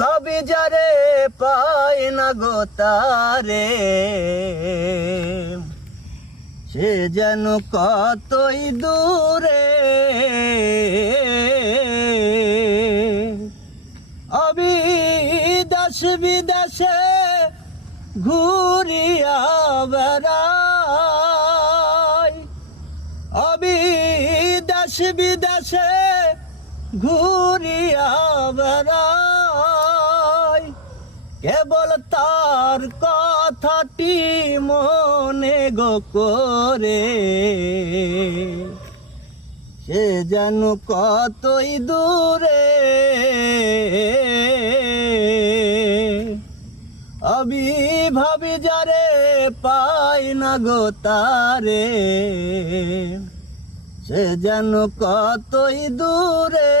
ভাবি যারে পাই না গো তারে, সে যেন কতই দূরে। অবিদেশ বিদেশে ঘুরিয়া বেড়াই, অবিদেশ বিদেশে ঘুরিয়া বেড়াই, কেবল তার কথাটি মনে গো করে, সে যেন কতই দূরে। ভাবি যারে পাই না গো তারে, সে যেন কতই দূরে।